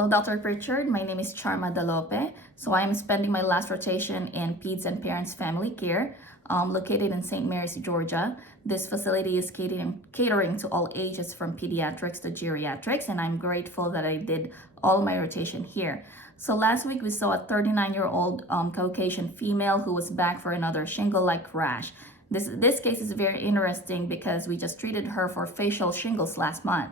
Hello, Dr. Pritchard. My name is Charma Dalope. So I am spending my last rotation in Peds and Parents Family Care, located in St. Mary's, Georgia. This facility is catering to all ages from pediatrics to geriatrics, and I'm grateful that I did all my rotation here. So last week we saw a 39-year-old Caucasian female who was back for another shingle-like rash. This case is very interesting because we just treated her for facial shingles last month.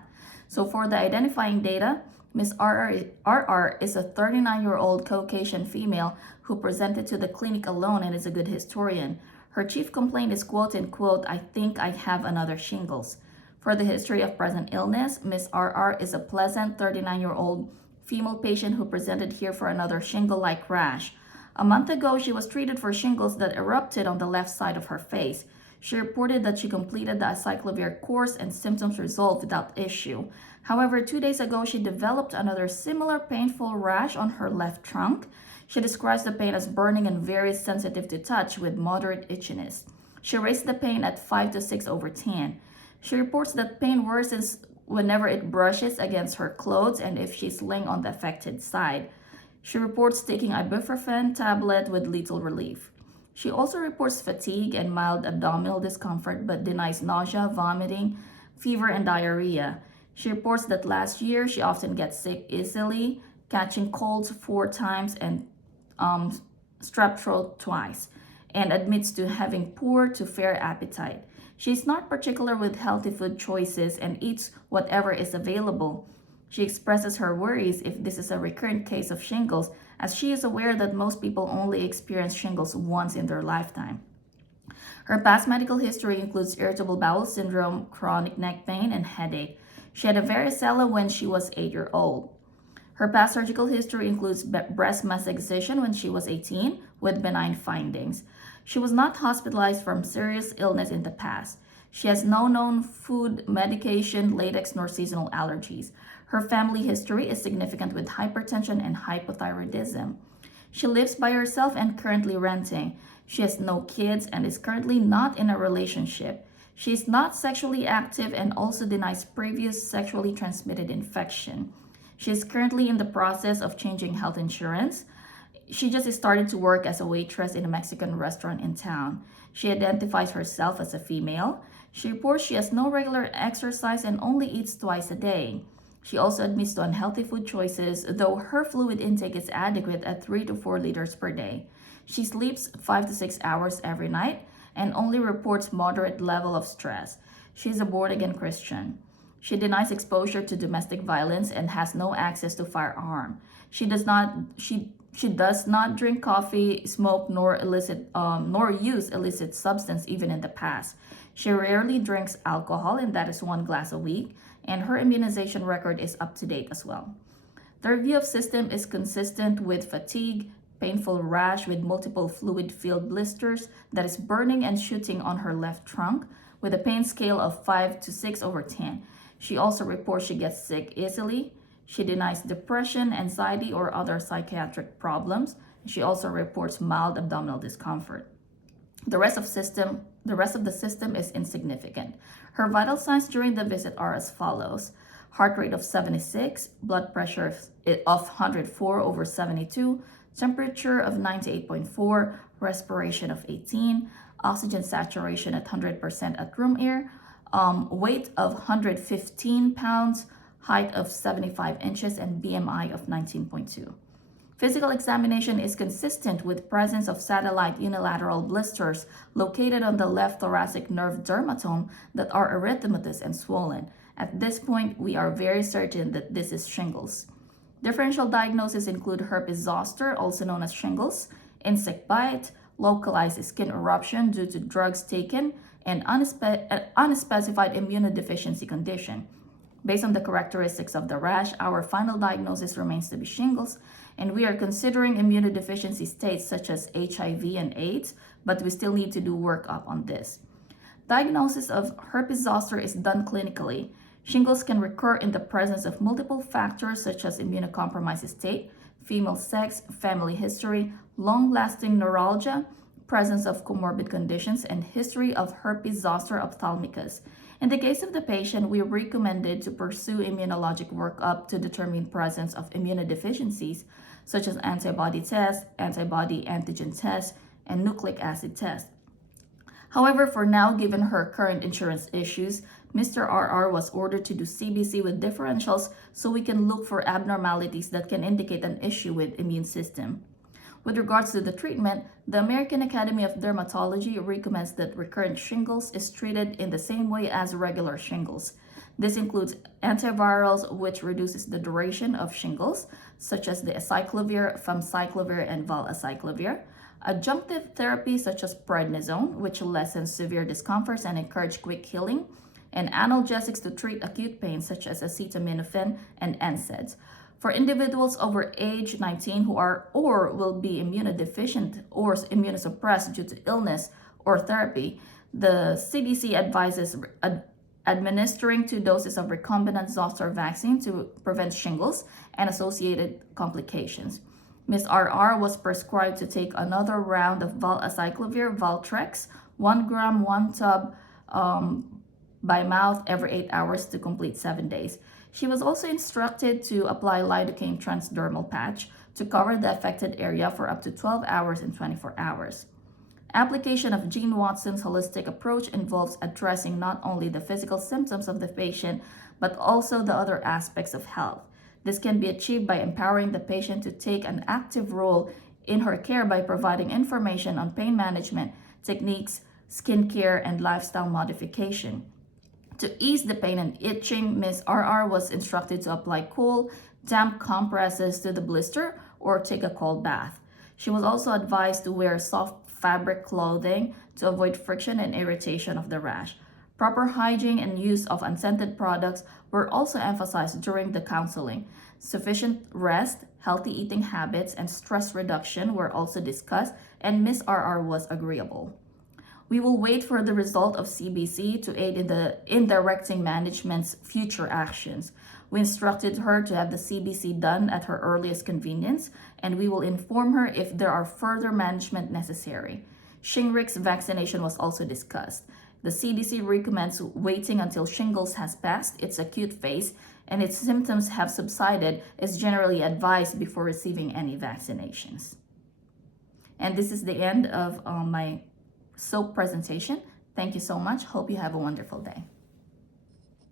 So for the identifying data, Ms. RR is a 39-year-old Caucasian female who presented to the clinic alone and is a good historian. Her chief complaint is, quote unquote, "I think I have another shingles." For the history of present illness, Ms. RR is a pleasant 39-year-old female patient who presented here for another shingle-like rash. A month ago, she was treated for shingles that erupted on the left side of her face. She reported that she completed the acyclovir course and symptoms resolved without issue. However, 2 days ago, she developed another similar painful rash on her left trunk. She describes the pain as burning and very sensitive to touch with moderate itchiness. She rates the pain at 5 to 6 over 10. She reports that pain worsens whenever it brushes against her clothes and if she's laying on the affected side. She reports taking ibuprofen tablet with little relief. She also reports fatigue and mild abdominal discomfort but denies nausea, vomiting, fever, and diarrhea. She reports that last year she often gets sick easily, catching colds 4 times and strep throat twice, and admits to having poor to fair appetite. She's not particular with healthy food choices and eats whatever is available. She expresses her worries if this is a recurrent case of shingles, as she is aware that most people only experience shingles once in their lifetime. Her past medical history includes irritable bowel syndrome, chronic neck pain, and headache. She had a varicella when she was 8 years old. Her past surgical history includes breast mass excision when she was 18 with benign findings. She was not hospitalized from serious illness in the past. She has no known food, medication, latex, nor seasonal allergies. Her family history is significant with hypertension and hypothyroidism. She lives by herself and currently renting. She has no kids and is currently not in a relationship. She is not sexually active and also denies previous sexually transmitted infection. She is currently in the process of changing health insurance. She just started to work as a waitress in a Mexican restaurant in town. She identifies herself as a female. She reports she has no regular exercise and only eats twice a day. She also admits to unhealthy food choices, though her fluid intake is adequate at 3 to 4 liters per day. She sleeps 5 to 6 hours every night and only reports moderate level of stress. She is a born-again Christian. She denies exposure to domestic violence and has no access to firearm. She does not drink coffee, smoke, nor use illicit substance even in the past. She rarely drinks alcohol, and that is 1 glass a week, and her immunization record is up to date as well. The review of system is consistent with fatigue, painful rash with multiple fluid-filled blisters that is burning and shooting on her left trunk with a pain scale of 5 to 6 over 10. She also reports she gets sick easily. She denies depression, anxiety, or other psychiatric problems. She also reports mild abdominal discomfort. The rest of the system is insignificant. Her vital signs during the visit are as follows: heart rate of 76, blood pressure of 104 over 72, temperature of 98.4, respiration of 18, oxygen saturation at 100% at room air, weight of 115 pounds, height of 75 inches, and BMI of 19.2. Physical examination is consistent with presence of satellite unilateral blisters located on the left thoracic nerve dermatome that are erythematous and swollen. At this point, we are very certain that this is shingles. Differential diagnoses include herpes zoster, also known as shingles, insect bite, localized skin eruption due to drugs taken, and unspecified immunodeficiency condition. Based on the characteristics of the rash, our final diagnosis remains to be shingles, and we are considering immunodeficiency states such as HIV and AIDS, but we still need to do workup on this. Diagnosis of herpes zoster is done clinically. Shingles can recur in the presence of multiple factors such as immunocompromised state, female sex, family history, long-lasting neuralgia, presence of comorbid conditions, and history of herpes zoster ophthalmicus. In the case of the patient, we recommended to pursue immunologic workup to determine presence of immunodeficiencies, such as antibody tests, antibody antigen tests, and nucleic acid tests. However, for now, given her current insurance issues, Mr. RR was ordered to do CBC with differentials so we can look for abnormalities that can indicate an issue with immune system. With regards to the treatment, the American Academy of Dermatology recommends that recurrent shingles is treated in the same way as regular shingles. This includes antivirals, which reduces the duration of shingles, such as the acyclovir, famciclovir, and valacyclovir. Adjunctive therapy, such as prednisone, which lessens severe discomforts and encourage quick healing, and analgesics to treat acute pain, such as acetaminophen and NSAIDs. For individuals over age 19 who are or will be immunodeficient or immunosuppressed due to illness or therapy, the CDC advises administering 2 doses of recombinant zoster vaccine to prevent shingles and associated complications. Ms. RR was prescribed to take another round of valacyclovir, Valtrex, 1 gram, 1 tub by mouth every 8 hours to complete 7 days. She was also instructed to apply lidocaine transdermal patch to cover the affected area for up to 12 hours and 24 hours. Application of Jean Watson's holistic approach involves addressing not only the physical symptoms of the patient, but also the other aspects of health. This can be achieved by empowering the patient to take an active role in her care by providing information on pain management techniques, skin care, and lifestyle modification. To ease the pain and itching, Ms. RR was instructed to apply cool, damp compresses to the blister or take a cold bath. She was also advised to wear soft fabric clothing to avoid friction and irritation of the rash. Proper hygiene and use of unscented products were also emphasized during the counseling. Sufficient rest, healthy eating habits, and stress reduction were also discussed, and Ms. RR was agreeable. We will wait for the result of CBC to aid in directing management's future actions. We instructed her to have the CBC done at her earliest convenience, and we will inform her if there are further management necessary. Shingrix vaccination was also discussed. The CDC recommends waiting until shingles has passed its acute phase and its symptoms have subsided is generally advised before receiving any vaccinations. And this is the end of my SOAP presentation. Thank you so much. Hope you have a wonderful day.